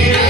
Yeah.